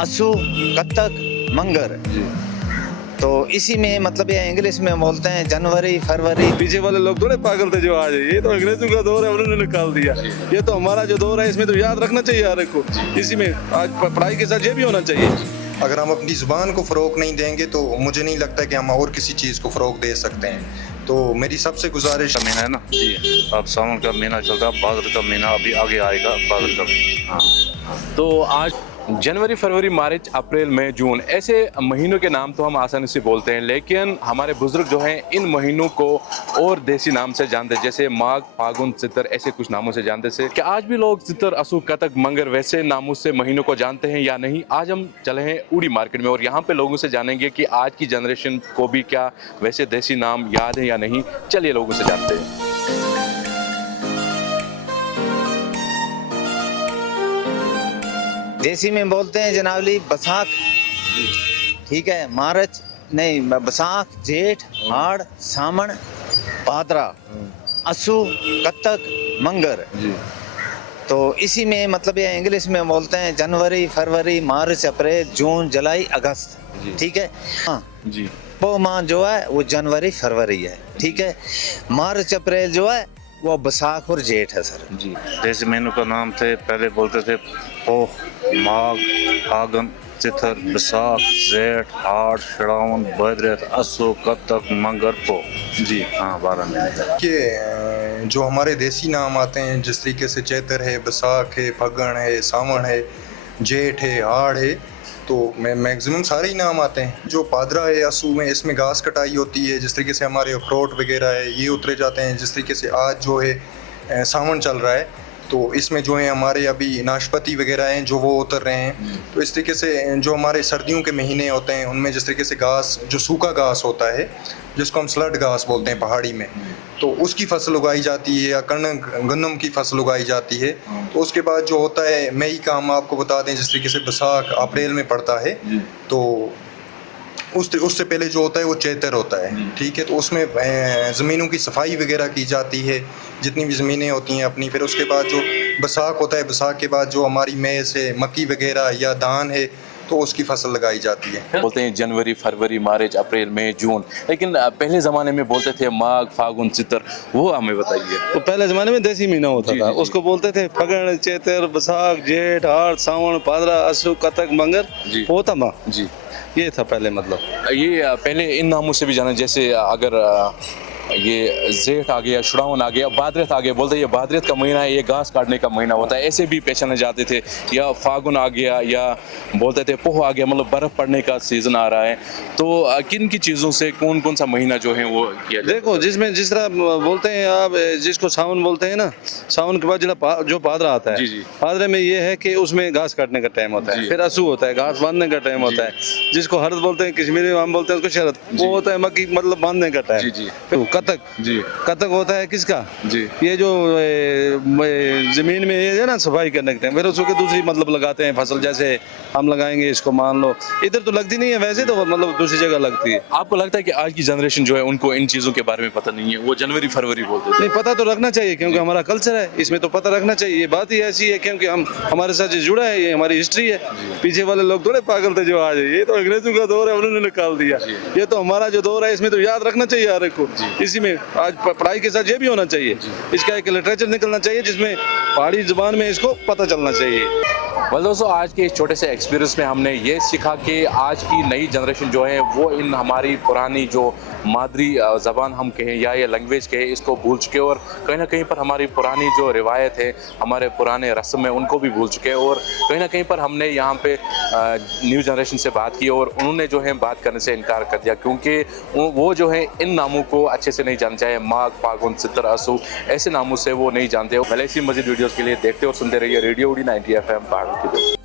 असू, कत्तक, मंगर। तो इसी में मतलब ये इंग्लिश में बोलते हैं जनवरी, फरवरी। पीछे वाले लोग थोड़े पागल थे जो आज, ये तो अंग्रेजों का दौर है, उन्होंने निकाल दिया। ये तो हमारा जो दौर है, इसमें तो याद रखना चाहिए हर एक को। इसी में आज पढ़ाई के साथ ये भी होना चाहिए। अगर हम अपनी ज़ुबान को फ़रोग़ नहीं देंगे तो मुझे नहीं लगता कि हम और किसी चीज़ को फ़रोग़ दे सकते हैं। तो मेरी सबसे गुजारिश महीना है ना जी, अब सावन का महीना चल रहा है, भाद्र का महीना अभी आगे आएगा, भाद्र का महीना। हाँ, तो आज जनवरी, फरवरी, मार्च, अप्रैल, मई, जून ऐसे महीनों के नाम तो हम आसानी से बोलते हैं, लेकिन हमारे बुजुर्ग जो हैं इन महीनों को और देसी नाम से जानते, जैसे माघ, फागुन, चित्र, ऐसे कुछ नामों से जानते थे। क्या आज भी लोग चित्र, असू, कतक, मंगर वैसे नामों से महीनों को जानते हैं या नहीं? आज हम चले हैं उड़ी मार्केट में और यहाँ पे लोगों से जानेंगे कि आज की जनरेशन को भी क्या वैसे देसी नाम याद है या नहीं। चलिए लोगों से जानते हैं। देसी में बोलते हैं जनावली बसाख, ठीक है, मार्च नहीं, बसाख, जेठ, हाड़, सामन, भाद्रा, असू, कत्तक, मंगर। तो इसी में मतलब ये इंग्लिश में बोलते हैं जनवरी, फरवरी, मार्च, अप्रैल, जून, जुलाई, अगस्त, ठीक है। हाँ जी, वो माह जो है वो जनवरी, फरवरी है, ठीक है। मार्च, अप्रैल जो है वो बसाख और जेठ है सर जी। देसी महीनों का नाम थे, पहले बोलते थे पोह, माघ, फागुन, चित्र, बैसाख, जेठ, हाड़, श्रावण, भद्र, असू, कत्तक, मंगर, पोह। जी हाँ, 12 महीने कि जो हमारे देसी नाम आते हैं, जिस तरीके से चैत्र है, बैसाख है, फगण है, सावन है, जेठ है, हाड़ है, तो मैक्सिमम सारे ही नाम आते हैं। जो पादरा है, असू में, इसमें घास कटाई होती है, जिस तरीके से हमारे अखरोट वगैरह है ये उतरे जाते हैं। जिस तरीके से आज जो है सावन चल रहा है, तो इसमें जो है हमारे अभी नाशपाती वगैरह हैं जो वो उतर रहे हैं। तो इस तरीके से जो हमारे सर्दियों के महीने होते हैं उनमें जिस तरीके से घास, जो सूखा घास होता है जिसको हम स्लड घास बोलते हैं पहाड़ी में, तो उसकी फसल उगाई जाती है, या कणक गंदम की फसल उगाई जाती है। तो उसके बाद जो होता है मई का, हम आपको बता दें जिस तरीके से बैसाख अप्रैल में पड़ता है, तो उससे पहले जो होता है वो चैत्र होता है, ठीक है। तो उसमें ज़मीनों की सफाई वगैरह की जाती है, जितनी भी ज़मीनें होती हैं अपनी। फिर उसके बाद जो बैसाख होता है, बैसाख के बाद जो हमारी मैस है, मक्की वगैरह या धान है, तो उसकी फसल लगाई जाती है। बोलते हैं जनवरी, फरवरी, मार्च, अप्रैल, मई, जून, लेकिन पहले ज़माने में बोलते थे माघ, फागुन, चित्र, वो हमें बताइए। तो पहले ज़माने में देसी महीना होता था, उसको बोलते थे फगण, चैत्र, बैसाख, जेठ, हाड़, सावन, भाद्रा, असू, कतक, मंगर, पोह, माह। जी, ये था पहले। मतलब ये पहले इन नामों से भी जाना, जैसे अगर ये जेठ आ गया, श्रावण आ गया, भाद्रत आ गया, बोलते हैं ये भाद्रत का महीना है, ये घास काटने का महीना होता है, ऐसे भी पहचाने जाते थे। या फागुन आ गया, या बोलते थे पोह आ गया, मतलब बर्फ़ पड़ने का सीज़न आ रहा है। तो किन की चीज़ों से कौन कौन सा महीना जो है वो किया जाए? देखो, जिसमें जिस तरह बोलते हैं आप, जिसको सावन बोलते हैं ना, सावन के बाद जो भाद्रा आता है, भाद्रे में ये है कि उसमें घास काटने का टाइम होता है। फिर असू होता है, घास बांधने का टाइम होता है, जिसको हरद बोलते हैं, कश्मीरी में हम बोलते हैं उसको शरद, वो होता है मक्की, मतलब बांधने का टाइम। कतक, कतक होता है किसका, ये जो जमीन में ये है ना सफाई करने के टाइम, फिर उसको दूसरी मतलब लगाते हैं फसल, जैसे हम लगाएंगे इसको, मान लो इधर तो लगती नहीं है वैसे, तो मतलब दूसरी जगह लगती है। आपको लगता है कि आज की जनरेशन जो है उनको इन चीज़ों के बारे में पता नहीं है, वो जनवरी, फरवरी बोलते हैं? नहीं, पता तो रखना चाहिए, क्योंकि हमारा कल्चर है, इसमें तो पता रखना चाहिए। ये बात ही ऐसी है क्योंकि हम, हमारे साथ जो जुड़ा है, ये हमारी हिस्ट्री है। पीछे वाले लोग थोड़े पागल थे जो आज, ये तो अंग्रेजों का दौर है, उन्होंने निकाल दिया। ये तो हमारा जो दौर है, इसमें तो याद रखना चाहिए हर एक को। इसी में आज पढ़ाई के साथ ये भी होना चाहिए, इसका एक लिटरेचर निकलना चाहिए जिसमें पहाड़ी जुबान में इसको पता चलना चाहिए। well, दोस्तों, आज के इस छोटे से एक्सपीरियंस में हमने ये सीखा कि आज की नई जनरेशन जो है वो इन हमारी पुरानी जो मादरी ज़बान हम कहें या ये लैंग्वेज कहें, इसको भूल चुके, और कहीं ना कहीं पर हमारी पुरानी जो रिवायत है, हमारे पुराने रस्म है, उनको भी भूल चुके हैं। और कहीं ना कहीं पर हमने यहाँ पे न्यू जनरेशन से बात की और उन्होंने जो है बात करने से इनकार कर दिया, क्योंकि वो जो है इन नामों को अच्छे से नहीं जानते, चाहे माघ, फागुन, चित्र, असू, ऐसे नामों से वो नहीं जानते। भले ऐसी मज़ीद वीडियोज़ के लिए देखते और सुनते रहिए रेडियो उड़ी 90 FM पहाड़ों की।